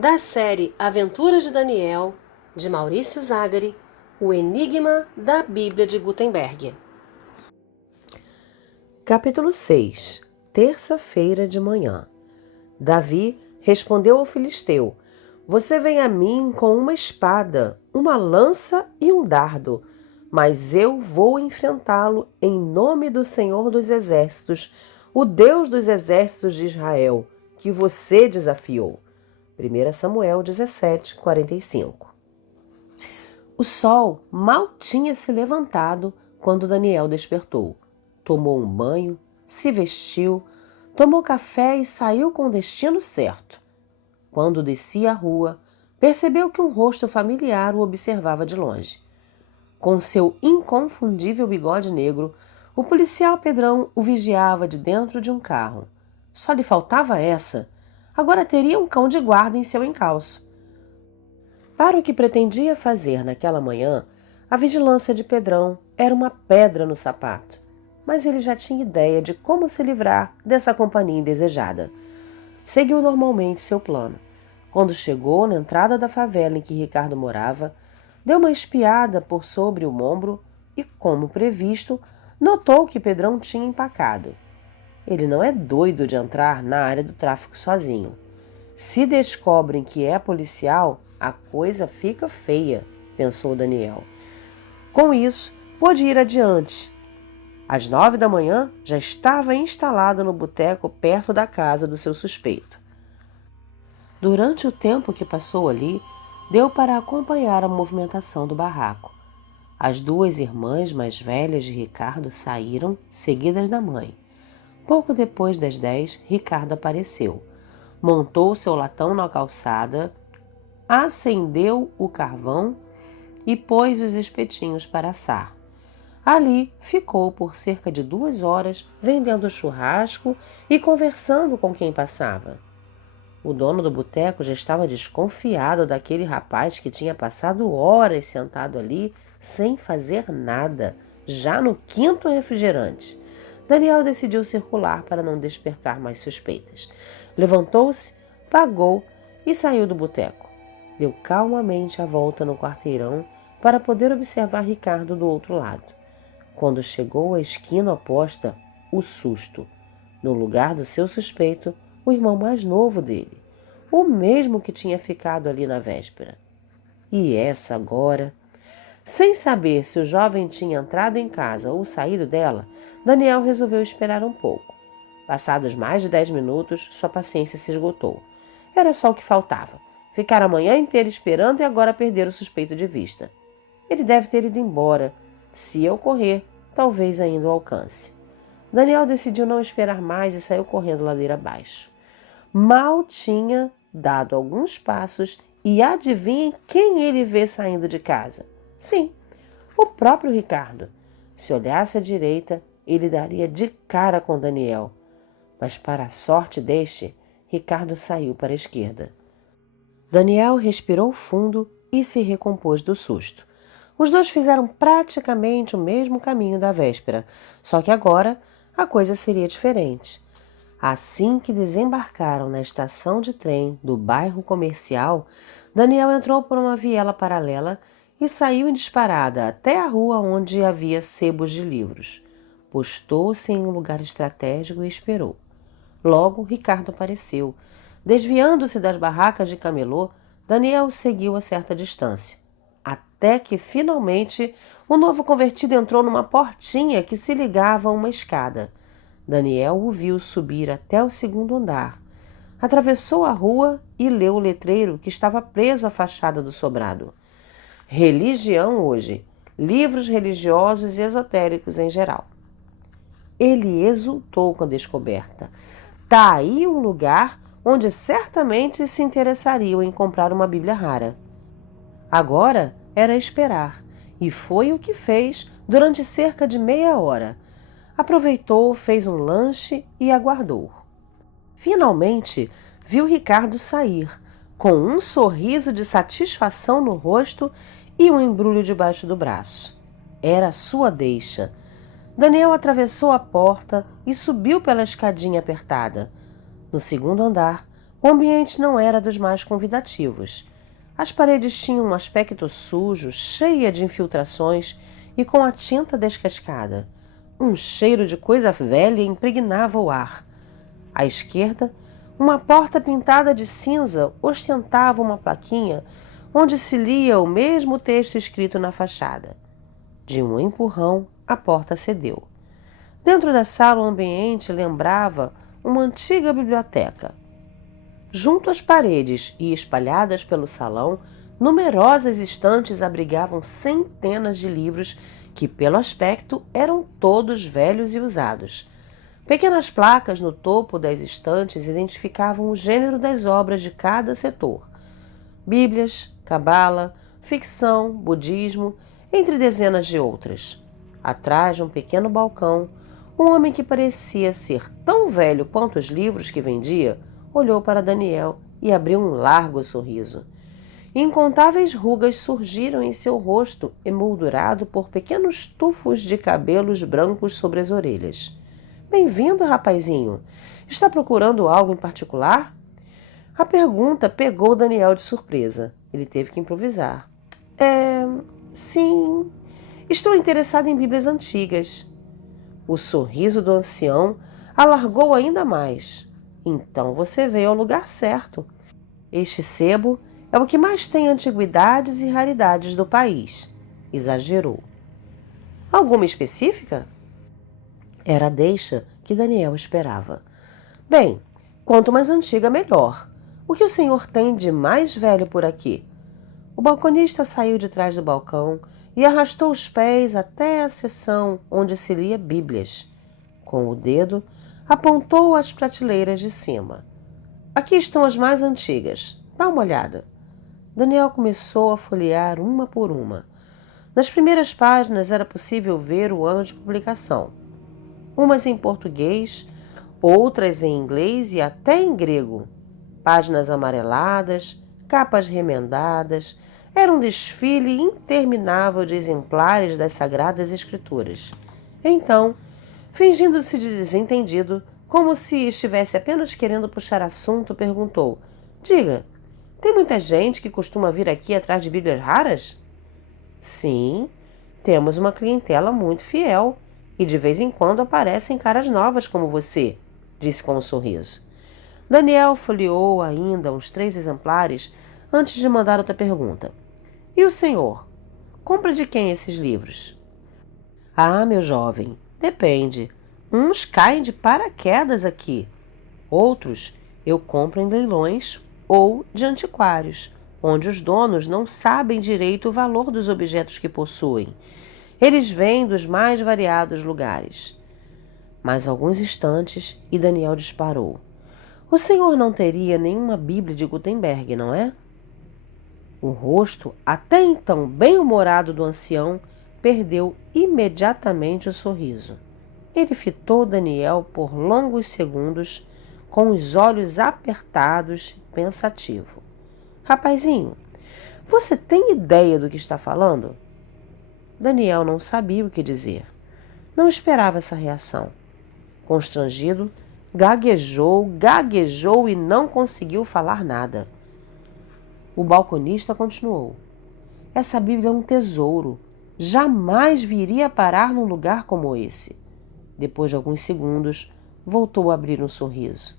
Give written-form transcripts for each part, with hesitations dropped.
Da série Aventuras de Daniel, de Maurício Zagari, O Enigma da Bíblia de Gutenberg. Capítulo 6. Terça-feira de manhã. Davi respondeu ao filisteu: Você vem a mim com uma espada, uma lança e um dardo, mas eu vou enfrentá-lo em nome do Senhor dos Exércitos, o Deus dos exércitos de Israel, que você desafiou. 1 Samuel 17, 45. O sol mal tinha se levantado quando Daniel despertou. Tomou um banho, se vestiu, tomou café e saiu com o destino certo. Quando descia a rua, percebeu que um rosto familiar o observava de longe. Com seu inconfundível bigode negro, o policial Pedrão o vigiava de dentro de um carro. Só lhe faltava essa. Agora teria um cão de guarda em seu encalço. Para o que pretendia fazer naquela manhã, a vigilância de Pedrão era uma pedra no sapato. Mas ele já tinha ideia de como se livrar dessa companhia indesejada. Seguiu normalmente seu plano. Quando chegou na entrada da favela em que Ricardo morava, deu uma espiada por sobre o ombro e, como previsto, notou que Pedrão tinha empacado. Ele não é doido de entrar na área do tráfico sozinho. Se descobrem que é policial, a coisa fica feia, pensou Daniel. Com isso, pôde ir adiante. Às 9 da manhã, já estava instalado no boteco perto da casa do seu suspeito. Durante o tempo que passou ali, deu para acompanhar a movimentação do barraco. As duas irmãs mais velhas de Ricardo saíram, seguidas da mãe. Pouco depois das 10, Ricardo apareceu. Montou seu latão na calçada, acendeu o carvão e pôs os espetinhos para assar. Ali ficou por cerca de 2 horas vendendo churrasco e conversando com quem passava. O dono do boteco já estava desconfiado daquele rapaz que tinha passado horas sentado ali sem fazer nada, já no 5º refrigerante. Daniel decidiu circular para não despertar mais suspeitas. Levantou-se, pagou e saiu do boteco. Deu calmamente a volta no quarteirão para poder observar Ricardo do outro lado. Quando chegou à esquina oposta, o susto. No lugar do seu suspeito, o irmão mais novo dele, o mesmo que tinha ficado ali na véspera. E essa agora? Sem saber se o jovem tinha entrado em casa ou saído dela, Daniel resolveu esperar um pouco. Passados mais de 10 minutos, sua paciência se esgotou. Era só o que faltava. Ficar a manhã inteira esperando e agora perder o suspeito de vista. Ele deve ter ido embora. Se eu correr, talvez ainda o alcance. Daniel decidiu não esperar mais e saiu correndo ladeira abaixo. Mal tinha dado alguns passos e adivinhem quem ele vê saindo de casa? Sim, o próprio Ricardo. Se olhasse à direita, ele daria de cara com Daniel. Mas para a sorte deste, Ricardo saiu para a esquerda. Daniel respirou fundo e se recompôs do susto. Os dois fizeram praticamente o mesmo caminho da véspera, só que agora a coisa seria diferente. Assim que desembarcaram na estação de trem do bairro comercial, Daniel entrou por uma viela paralela e saiu em disparada até a rua onde havia sebos de livros. Postou-se em um lugar estratégico e esperou. Logo, Ricardo apareceu. Desviando-se das barracas de camelô, Daniel o seguiu a certa distância. Até que, finalmente, o novo convertido entrou numa portinha que se ligava a uma escada. Daniel o viu subir até o 2º andar. Atravessou a rua e leu o letreiro que estava preso à fachada do sobrado. Religião hoje. Livros religiosos e esotéricos em geral. Ele exultou com a descoberta. Tá aí um lugar onde certamente se interessariam em comprar uma Bíblia rara. Agora era esperar, e foi o que fez durante cerca de meia hora. Aproveitou, fez um lanche e aguardou. Finalmente, viu Ricardo sair, com um sorriso de satisfação no rosto e um embrulho debaixo do braço. Era a sua deixa. Daniel atravessou a porta e subiu pela escadinha apertada. No 2º andar, O ambiente não era dos mais convidativos. As paredes tinham um aspecto sujo, cheia de infiltrações e com a tinta descascada. Um cheiro de coisa velha impregnava o ar. À esquerda, uma porta pintada de cinza ostentava uma plaquinha onde se lia o mesmo texto escrito na fachada. De um empurrão, a porta cedeu. Dentro da sala, o ambiente lembrava uma antiga biblioteca. Junto às paredes e espalhadas pelo salão, numerosas estantes abrigavam centenas de livros que, pelo aspecto, eram todos velhos e usados. Pequenas placas no topo das estantes identificavam o gênero das obras de cada setor. Bíblias, cabala, ficção, budismo, entre dezenas de outras. Atrás de um pequeno balcão, um homem que parecia ser tão velho quanto os livros que vendia, olhou para Daniel e abriu um largo sorriso. Incontáveis rugas surgiram em seu rosto, emoldurado por pequenos tufos de cabelos brancos sobre as orelhas. Bem-vindo, rapazinho. Está procurando algo em particular? A pergunta pegou Daniel de surpresa. Ele teve que improvisar. Sim. Estou interessado em Bíblias antigas. O sorriso do ancião alargou ainda mais. Então você veio ao lugar certo. Este sebo é o que mais tem antiguidades e raridades do país. Exagerou. Alguma específica? Era a deixa que Daniel esperava. Bem, quanto mais antiga, melhor. O que o senhor tem de mais velho por aqui? O balconista saiu de trás do balcão e arrastou os pés até a seção onde se lia Bíblias. Com o dedo, apontou às prateleiras de cima. Aqui estão as mais antigas. Dá uma olhada. Daniel começou a folhear uma por uma. Nas primeiras páginas era possível ver o ano de publicação. Umas em português, outras em inglês e até em grego. Páginas amareladas, capas remendadas, era um desfile interminável de exemplares das Sagradas Escrituras. Então, fingindo-se de desentendido, como se estivesse apenas querendo puxar assunto, perguntou: Diga, tem muita gente que costuma vir aqui atrás de Bíblias raras? Sim, temos uma clientela muito fiel e de vez em quando aparecem caras novas como você, disse com um sorriso. Daniel folheou ainda uns 3 exemplares antes de mandar outra pergunta. E o senhor? Compra de quem esses livros? Ah, meu jovem, depende. Uns caem de paraquedas aqui. Outros eu compro em leilões ou de antiquários, onde os donos não sabem direito o valor dos objetos que possuem. Eles vêm dos mais variados lugares. Mais alguns instantes e Daniel disparou. O senhor não teria nenhuma Bíblia de Gutenberg, não é? O rosto, até então bem-humorado do ancião, perdeu imediatamente o sorriso. Ele fitou Daniel por longos segundos, com os olhos apertados, pensativo. Rapazinho, você tem ideia do que está falando? Daniel não sabia o que dizer. Não esperava essa reação. Constrangido, gaguejou e não conseguiu falar nada. O balconista continuou. Essa Bíblia é um tesouro. Jamais viria a parar num lugar como esse. Depois de alguns segundos, voltou a abrir um sorriso.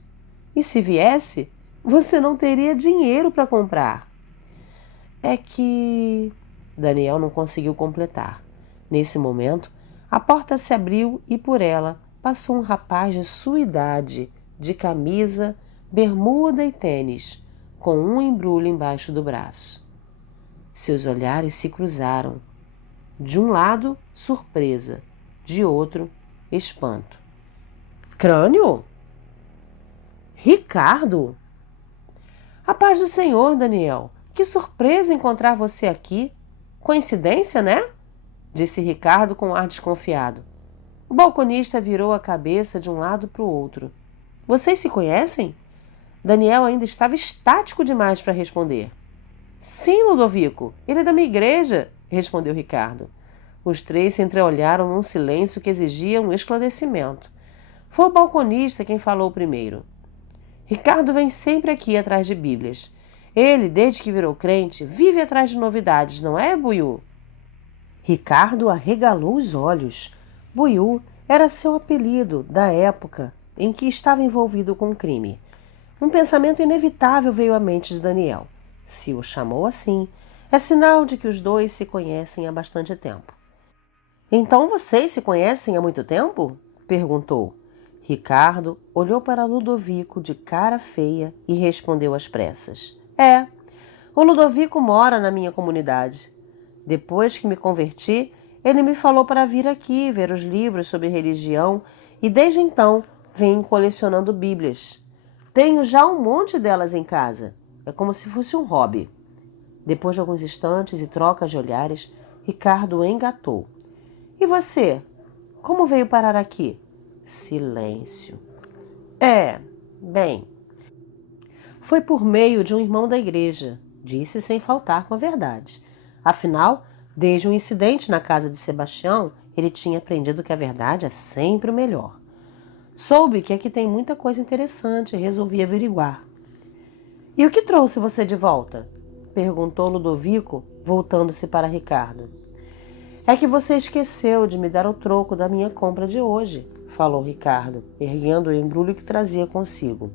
E se viesse, você não teria dinheiro para comprar. É que... Daniel não conseguiu completar. Nesse momento, a porta se abriu e por ela passou um rapaz de sua idade, de camisa, bermuda e tênis, com um embrulho embaixo do braço. Seus olhares se cruzaram. De um lado, surpresa, de outro, espanto. Crânio? Ricardo? A paz do Senhor, Daniel. Que surpresa encontrar você aqui. Coincidência, né? Disse Ricardo com um ar desconfiado. O balconista virou a cabeça de um lado para o outro. Vocês se conhecem? Daniel ainda estava estático demais para responder. Sim, Ludovico, ele é da minha igreja, respondeu Ricardo. Os 3 se entreolharam num silêncio que exigia um esclarecimento. Foi o balconista quem falou primeiro. Ricardo vem sempre aqui atrás de Bíblias. Ele, desde que virou crente, vive atrás de novidades, não é, Buiú? Ricardo arregalou os olhos. Buiú era seu apelido da época em que estava envolvido com o crime. Um pensamento inevitável veio à mente de Daniel. Se o chamou assim, é sinal de que os dois se conhecem há bastante tempo. Então vocês se conhecem há muito tempo? Perguntou. Ricardo olhou para Ludovico de cara feia e respondeu às pressas. O Ludovico mora na minha comunidade. Depois que me converti, ele me falou para vir aqui ver os livros sobre religião e desde então venho colecionando Bíblias. Tenho já um monte delas em casa. É como se fosse um hobby. Depois de alguns instantes e trocas de olhares, Ricardo engatou. E você? Como veio parar aqui? Silêncio. Foi por meio de um irmão da igreja, disse sem faltar com a verdade. Afinal, desde um incidente na casa de Sebastião, ele tinha aprendido que a verdade é sempre o melhor. Soube que aqui tem muita coisa interessante e resolvi averiguar. E o que trouxe você de volta? Perguntou Ludovico, voltando-se para Ricardo. É que você esqueceu de me dar o troco da minha compra de hoje, falou Ricardo, erguendo o embrulho que trazia consigo.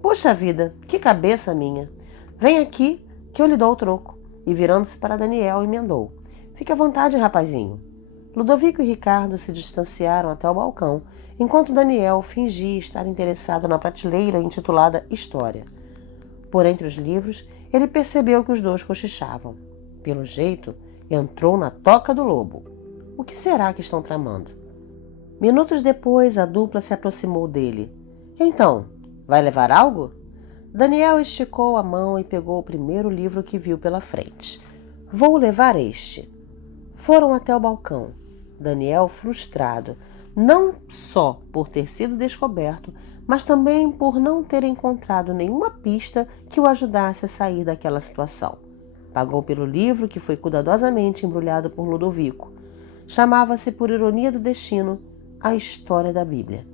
Puxa vida, que cabeça minha! Vem aqui que eu lhe dou o troco. E virando-se para Daniel, emendou. Fique à vontade, rapazinho. Ludovico e Ricardo se distanciaram até o balcão, enquanto Daniel fingia estar interessado na prateleira intitulada História. Por entre os livros, ele percebeu que os dois cochichavam. Pelo jeito, entrou na toca do lobo. O que será que estão tramando? Minutos depois, a dupla se aproximou dele. Então, vai levar algo? Daniel esticou a mão e pegou o primeiro livro que viu pela frente. Vou levar este. Foram até o balcão. Daniel frustrado, não só por ter sido descoberto, mas também por não ter encontrado nenhuma pista que o ajudasse a sair daquela situação. Pagou pelo livro que foi cuidadosamente embrulhado por Ludovico. Chamava-se, por ironia do destino, A História da Bíblia.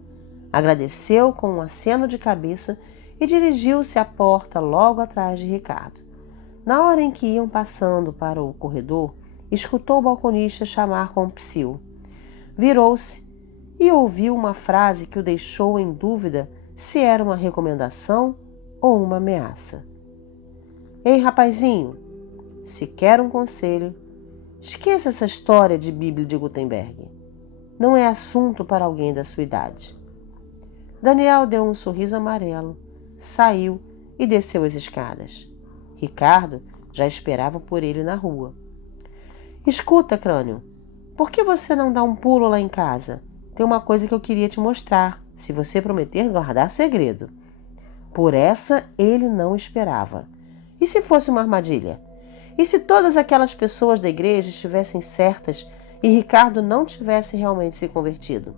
Agradeceu com um aceno de cabeça e dirigiu-se à porta logo atrás de Ricardo. Na hora em que iam passando para o corredor, escutou o balconista chamar com psiu. Virou-se e ouviu uma frase que o deixou em dúvida se era uma recomendação ou uma ameaça. Ei, rapazinho, se quer um conselho, esqueça essa história de Bíblia de Gutenberg. Não é assunto para alguém da sua idade. Daniel deu um sorriso amarelo, saiu e desceu as escadas. Ricardo já esperava por ele na rua. Escuta, crânio, por que você não dá um pulo lá em casa? Tem uma coisa que eu queria te mostrar, se você prometer guardar segredo. Por essa ele não esperava. E se fosse uma armadilha? E se todas aquelas pessoas da igreja estivessem certas e Ricardo não tivesse realmente se convertido?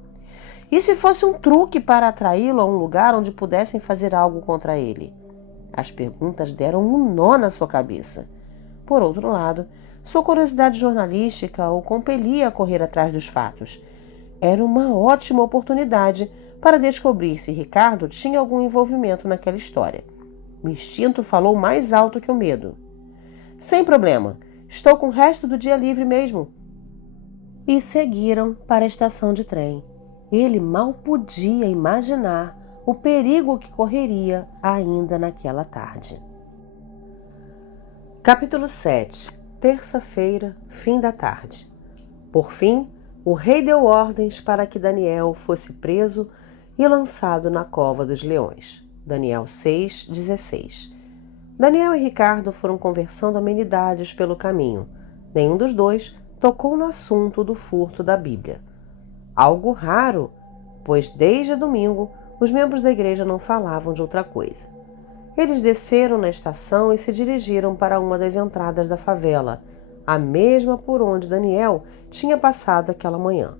E se fosse um truque para atraí-lo a um lugar onde pudessem fazer algo contra ele? As perguntas deram um nó na sua cabeça. Por outro lado, sua curiosidade jornalística o compelia a correr atrás dos fatos. Era uma ótima oportunidade para descobrir se Ricardo tinha algum envolvimento naquela história. O instinto falou mais alto que o medo. Sem problema, estou com o resto do dia livre mesmo. E seguiram para a estação de trem. Ele mal podia imaginar o perigo que correria ainda naquela tarde. Capítulo 7. Terça-feira, fim da tarde. Por fim, o rei deu ordens para que Daniel fosse preso e lançado na cova dos leões. Daniel 6:16. Daniel e Ricardo foram conversando amenidades pelo caminho. Nenhum dos dois tocou no assunto do furto da Bíblia. Algo raro, pois desde domingo os membros da igreja não falavam de outra coisa. Eles desceram na estação e se dirigiram para uma das entradas da favela, a mesma por onde Daniel tinha passado aquela manhã.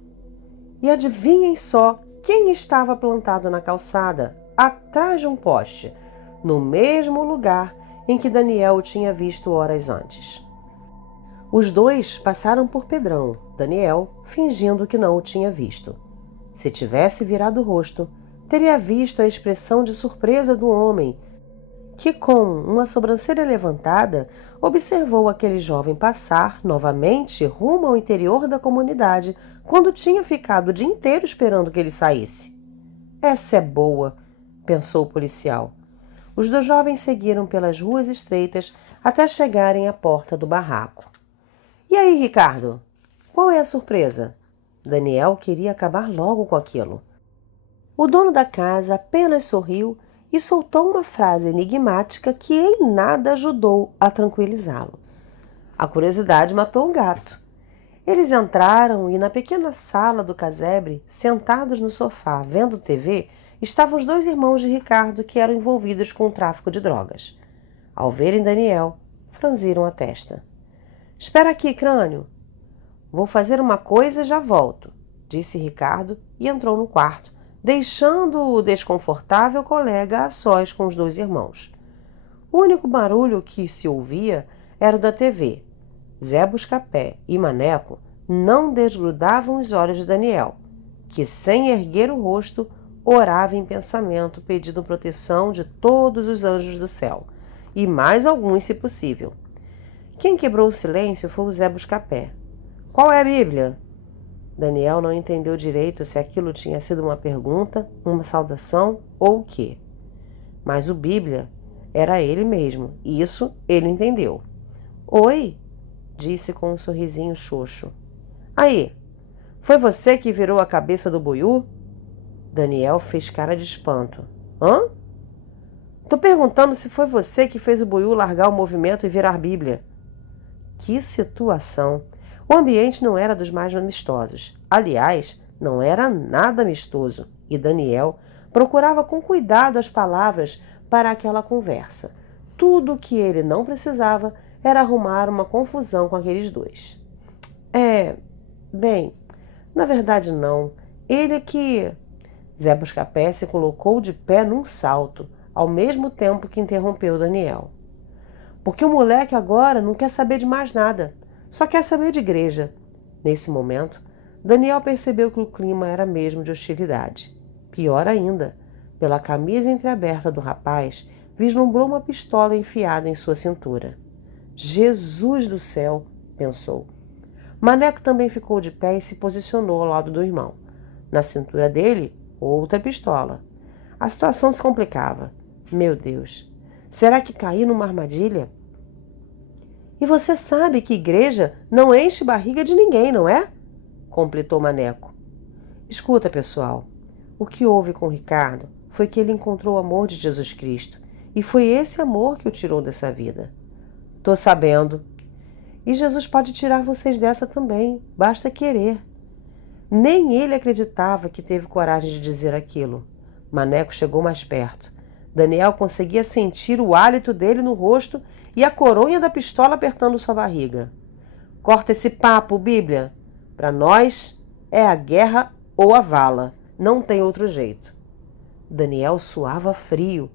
E adivinhem só quem estava plantado na calçada, atrás de um poste, no mesmo lugar em que Daniel o tinha visto horas antes. Os dois passaram por Pedrão, Daniel fingindo que não o tinha visto. Se tivesse virado o rosto, teria visto a expressão de surpresa do homem, que, com uma sobrancelha levantada, observou aquele jovem passar novamente rumo ao interior da comunidade, quando tinha ficado o dia inteiro esperando que ele saísse. Essa é boa, pensou o policial. Os dois jovens seguiram pelas ruas estreitas até chegarem à porta do barraco. E aí, Ricardo? Qual é a surpresa? Daniel queria acabar logo com aquilo. O dono da casa apenas sorriu e soltou uma frase enigmática que em nada ajudou a tranquilizá-lo. A curiosidade matou o gato. Eles entraram e na pequena sala do casebre, sentados no sofá vendo TV, estavam os dois irmãos de Ricardo que eram envolvidos com o tráfico de drogas. Ao verem Daniel, franziram a testa. Espera aqui, crânio. Vou fazer uma coisa e já volto, disse Ricardo e entrou no quarto, deixando o desconfortável colega a sós com os dois irmãos. O único barulho que se ouvia era o da TV. Zé Buscapé e Maneco não desgrudavam os olhos de Daniel, que, sem erguer o rosto, orava em pensamento, pedindo proteção de todos os anjos do céu, e mais alguns, se possível. Quem quebrou o silêncio foi o Zé Buscapé. Qual é a Bíblia? Daniel não entendeu direito se aquilo tinha sido uma pergunta, uma saudação ou o quê. Mas o Bíblia era ele mesmo, e isso ele entendeu. Oi, disse com um sorrisinho xoxo. Aí, foi você que virou a cabeça do Buiú? Daniel fez cara de espanto. Hã? Tô perguntando se foi você que fez o Buiú largar o movimento e virar Bíblia. Que situação! O ambiente não era dos mais amistosos. Aliás, não era nada amistoso, e Daniel procurava com cuidado as palavras para aquela conversa. Tudo o que ele não precisava era arrumar uma confusão com aqueles dois. Bem, na verdade não. Ele é que... Zé Buscapé se colocou de pé num salto, ao mesmo tempo que interrompeu Daniel. Porque o moleque agora não quer saber de mais nada. Só quer saber de igreja. Nesse momento, Daniel percebeu que o clima era mesmo de hostilidade. Pior ainda, pela camisa entreaberta do rapaz, vislumbrou uma pistola enfiada em sua cintura. Jesus do céu, pensou. Maneco também ficou de pé e se posicionou ao lado do irmão. Na cintura dele, outra pistola. A situação se complicava. Meu Deus, será que caí numa armadilha? E você sabe que igreja não enche barriga de ninguém, não é? Completou Maneco. Escuta, pessoal. O que houve com Ricardo foi que ele encontrou o amor de Jesus Cristo. E foi esse amor que o tirou dessa vida. Tô sabendo. E Jesus pode tirar vocês dessa também. Basta querer. Nem ele acreditava que teve coragem de dizer aquilo. Maneco chegou mais perto. Daniel conseguia sentir o hálito dele no rosto e a coronha da pistola apertando sua barriga. Corta esse papo, Bíblia. Para nós é a guerra ou a vala. Não tem outro jeito. Daniel suava frio,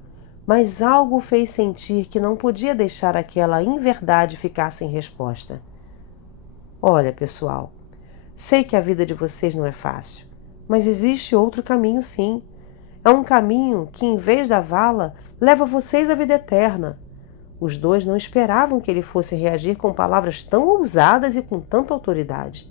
mas algo o fez sentir que não podia deixar aquela inverdade ficar sem resposta. Olha, pessoal, sei que a vida de vocês não é fácil, mas existe outro caminho sim. É um caminho que, em vez da vala, leva vocês à vida eterna. Os dois não esperavam que ele fosse reagir com palavras tão ousadas e com tanta autoridade.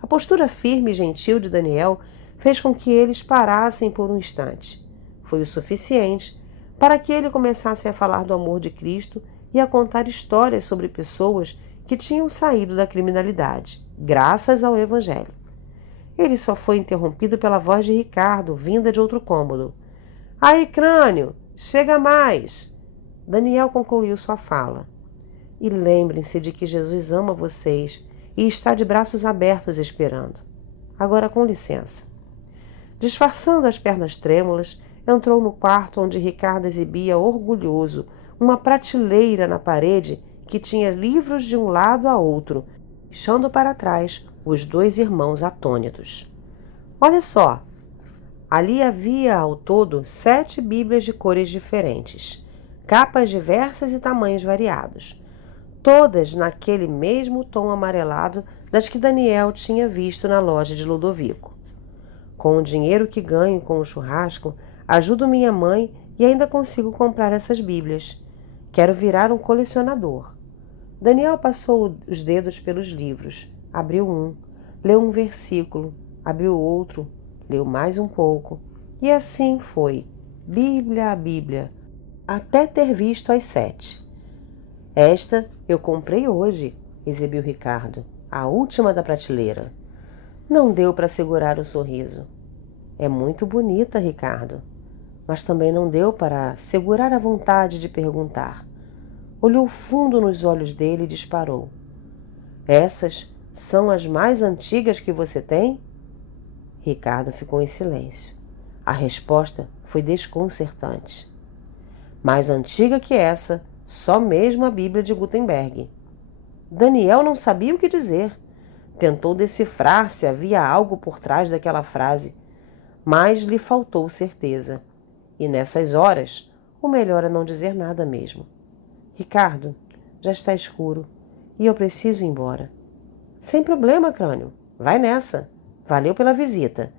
A postura firme e gentil de Daniel fez com que eles parassem por um instante. Foi o suficiente para que ele começasse a falar do amor de Cristo e a contar histórias sobre pessoas que tinham saído da criminalidade, graças ao Evangelho. Ele só foi interrompido pela voz de Ricardo, vinda de outro cômodo. Aí, crânio, chega mais! Daniel concluiu sua fala. E lembrem-se de que Jesus ama vocês e está de braços abertos esperando. Agora, com licença. Disfarçando as pernas trêmulas, entrou no quarto onde Ricardo exibia orgulhoso uma prateleira na parede que tinha livros de um lado a outro, deixando para trás os dois irmãos atônitos. Olha só! Ali havia ao todo 7 Bíblias de cores diferentes, capas diversas e tamanhos variados, todas naquele mesmo tom amarelado das que Daniel tinha visto na loja de Ludovico. Com o dinheiro que ganho com o churrasco, ajudo minha mãe e ainda consigo comprar essas Bíblias. Quero virar um colecionador. Daniel passou os dedos pelos livros. Abriu um, leu um versículo, abriu outro, leu mais um pouco. E assim foi, Bíblia a Bíblia, até ter visto as 7. Esta eu comprei hoje, exibiu Ricardo, a última da prateleira. Não deu para segurar o sorriso. É muito bonita, Ricardo, mas também não deu para segurar a vontade de perguntar. Olhou fundo nos olhos dele e disparou. Essas são as mais antigas que você tem? Ricardo ficou em silêncio. A resposta foi desconcertante. Mais antiga que essa, só mesmo a Bíblia de Gutenberg. Daniel não sabia o que dizer. Tentou decifrar se havia algo por trás daquela frase, mas lhe faltou certeza. E nessas horas, o melhor é não dizer nada mesmo. Ricardo, já está escuro e eu preciso ir embora. Sem problema, Crânio. Vai nessa. Valeu pela visita.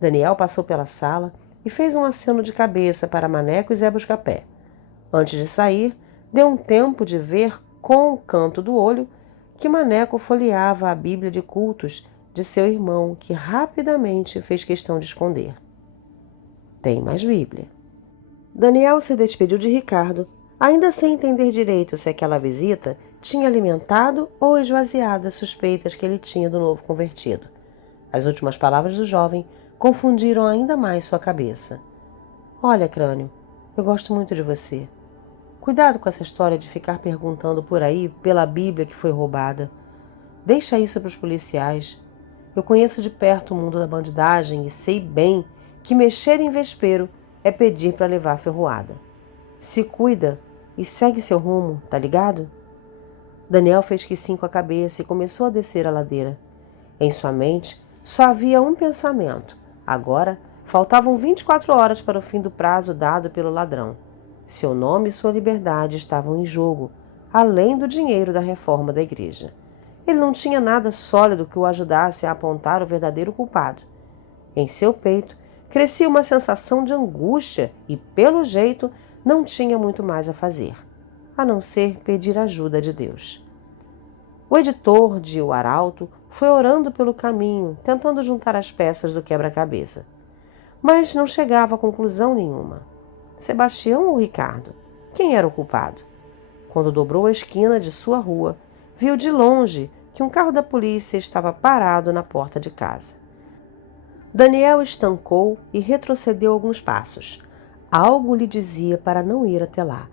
Daniel passou pela sala e fez um aceno de cabeça para Maneco e Zé Buscapé. Antes de sair, deu um tempo de ver com o canto do olho que Maneco folheava a Bíblia de cultos de seu irmão, que rapidamente fez questão de esconder. Tem mais Bíblia. Daniel se despediu de Ricardo, ainda sem entender direito se aquela visita tinha alimentado ou esvaziado as suspeitas que ele tinha do novo convertido. As últimas palavras do jovem confundiram ainda mais sua cabeça. Olha, Crânio, eu gosto muito de você. Cuidado com essa história de ficar perguntando por aí pela Bíblia que foi roubada. Deixa isso para os policiais. Eu conheço de perto o mundo da bandidagem e sei bem que mexer em vespeiro é pedir para levar ferroada. Se cuida e segue seu rumo, tá ligado? Daniel fez que sim com a cabeça e começou a descer a ladeira. Em sua mente só havia um pensamento. Agora faltavam 24 horas para o fim do prazo dado pelo ladrão. Seu nome e sua liberdade estavam em jogo, além do dinheiro da reforma da igreja. Ele não tinha nada sólido que o ajudasse a apontar o verdadeiro culpado. Em seu peito crescia uma sensação de angústia e, pelo jeito, não tinha muito mais a fazer, a não ser pedir ajuda de Deus. O editor de O Arauto foi orando pelo caminho, tentando juntar as peças do quebra-cabeça. Mas não chegava a conclusão nenhuma. Sebastião ou Ricardo? Quem era o culpado? Quando dobrou a esquina de sua rua, viu de longe que um carro da polícia estava parado na porta de casa. Daniel estancou e retrocedeu alguns passos. Algo lhe dizia para não ir até lá.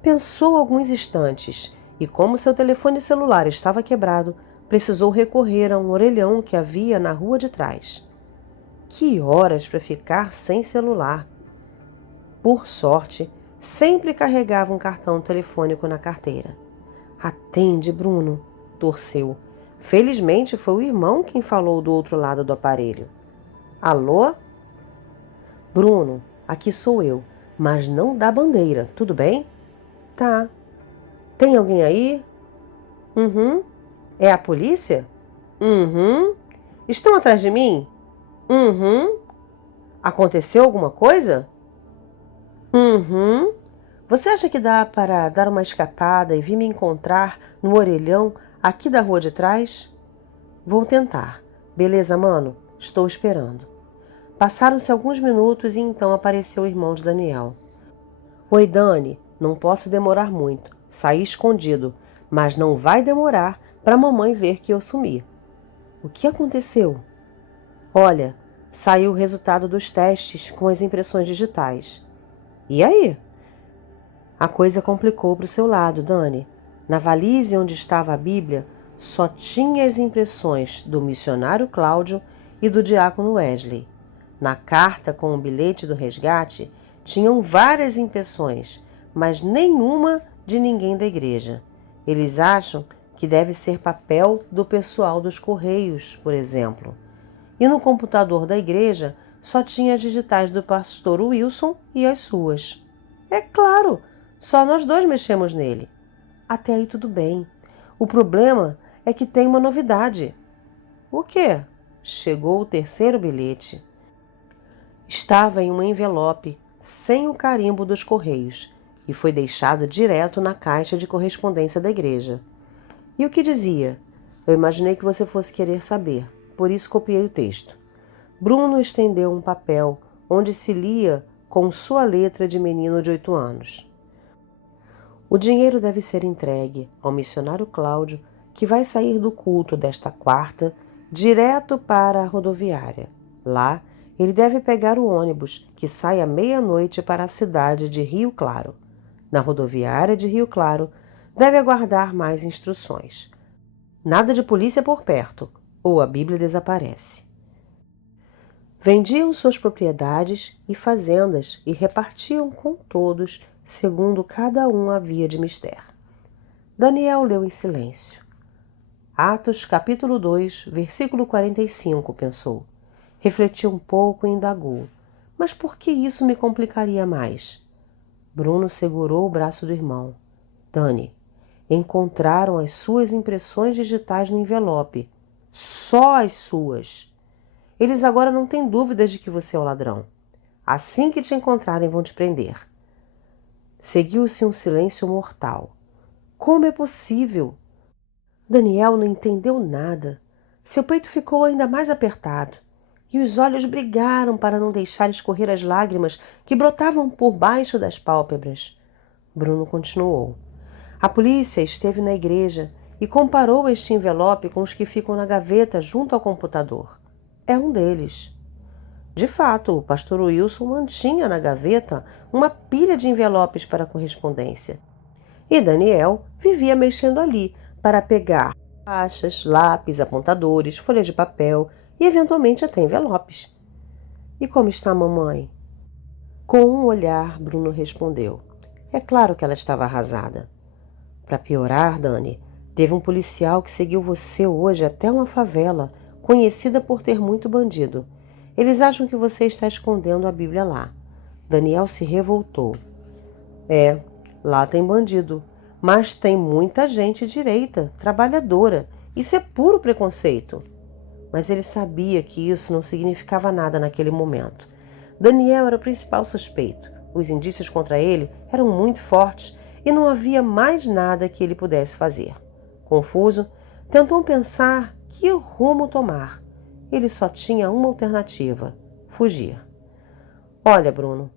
Pensou alguns instantes e, como seu telefone celular estava quebrado, precisou recorrer a um orelhão que havia na rua de trás. Que horas para ficar sem celular! Por sorte, sempre carregava um cartão telefônico na carteira. Atende, Bruno, torceu. Felizmente foi o irmão quem falou do outro lado do aparelho. Alô? Bruno, aqui sou eu, mas não dá bandeira, tudo bem? Tá. Tem alguém aí? Uhum. É a polícia? Uhum. Estão atrás de mim? Uhum. Aconteceu alguma coisa? Uhum. Você acha que dá para dar uma escapada e vir me encontrar no orelhão aqui da rua de trás? Vou tentar. Beleza, mano? Estou esperando. Passaram-se alguns minutos e então apareceu o irmão de Daniel. Oi, Dani. Não posso demorar muito. Saí escondido, mas não vai demorar para a mamãe ver que eu sumi. O que aconteceu? Olha, saiu o resultado dos testes com as impressões digitais. E aí? A coisa complicou para o seu lado, Dani. Na valise onde estava a Bíblia, só tinha as impressões do missionário Cláudio e do diácono Wesley. Na carta com o bilhete do resgate, tinham várias impressões, mas nenhuma de ninguém da igreja. Eles acham que deve ser papel do pessoal dos Correios, por exemplo. E no computador da igreja só tinha as digitais do pastor Wilson e as suas. É claro, só nós dois mexemos nele. Até aí tudo bem. O problema é que tem uma novidade. O quê? Chegou o terceiro bilhete. Estava em um envelope sem o carimbo dos correios e foi deixado direto na caixa de correspondência da igreja. E o que dizia? Eu imaginei que você fosse querer saber, por isso copiei o texto. Bruno estendeu um papel onde se lia com sua letra de menino de 8 anos. O dinheiro deve ser entregue ao missionário Cláudio, que vai sair do culto desta quarta direto para a rodoviária. Lá, ele deve pegar o ônibus que sai à meia-noite para a cidade de Rio Claro. Na rodoviária de Rio Claro, deve aguardar mais instruções. Nada de polícia por perto, ou a Bíblia desaparece. Vendiam suas propriedades e fazendas e repartiam com todos, segundo cada um havia de mister. Daniel leu em silêncio. Atos, capítulo 2, versículo 45, pensou. Refletiu um pouco e indagou. Mas por que isso me complicaria mais? Bruno segurou o braço do irmão. Dani, encontraram as suas impressões digitais no envelope. Só as suas. Eles agora não têm dúvidas de que você é o ladrão. Assim que te encontrarem, vão te prender. Seguiu-se um silêncio mortal. Como é possível? Daniel não entendeu nada. Seu peito ficou ainda mais apertado e os olhos brigaram para não deixar escorrer as lágrimas que brotavam por baixo das pálpebras. Bruno continuou. A polícia esteve na igreja e comparou este envelope com os que ficam na gaveta junto ao computador. É um deles. De fato, o pastor Wilson mantinha na gaveta uma pilha de envelopes para correspondência. E Daniel vivia mexendo ali para pegar caixas, lápis, apontadores, folha de papel e eventualmente até envelopes. E como está a mamãe? Com um olhar, Bruno respondeu. É claro que ela estava arrasada. Para piorar, Dani, teve um policial que seguiu você hoje até uma favela, conhecida por ter muito bandido. Eles acham que você está escondendo a Bíblia lá. Daniel se revoltou. Lá tem bandido, mas tem muita gente direita, trabalhadora. Isso é puro preconceito. Mas ele sabia que isso não significava nada naquele momento. Daniel era o principal suspeito. Os indícios contra ele eram muito fortes e não havia mais nada que ele pudesse fazer. Confuso, tentou pensar que rumo tomar. Ele só tinha uma alternativa: fugir. Olha, Bruno,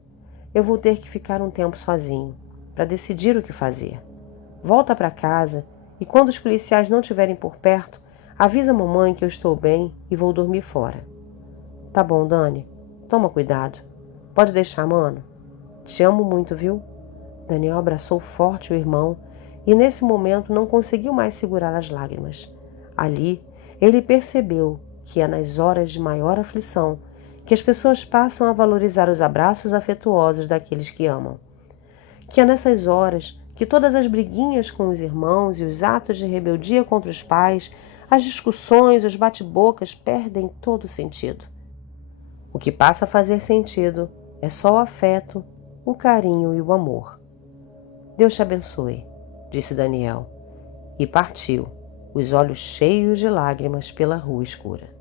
eu vou ter que ficar um tempo sozinho para decidir o que fazer. Volta para casa e quando os policiais não estiverem por perto, avisa a mamãe que eu estou bem e vou dormir fora. Tá bom, Dani. Toma cuidado. Pode deixar, mano. Te amo muito, viu? Daniel abraçou forte o irmão e nesse momento não conseguiu mais segurar as lágrimas. Ali, ele percebeu que é nas horas de maior aflição que as pessoas passam a valorizar os abraços afetuosos daqueles que amam. Que é nessas horas que todas as briguinhas com os irmãos e os atos de rebeldia contra os pais, as discussões, os bate-bocas perdem todo o sentido. O que passa a fazer sentido é só o afeto, o carinho e o amor. Deus te abençoe, disse Daniel, e partiu, os olhos cheios de lágrimas pela rua escura.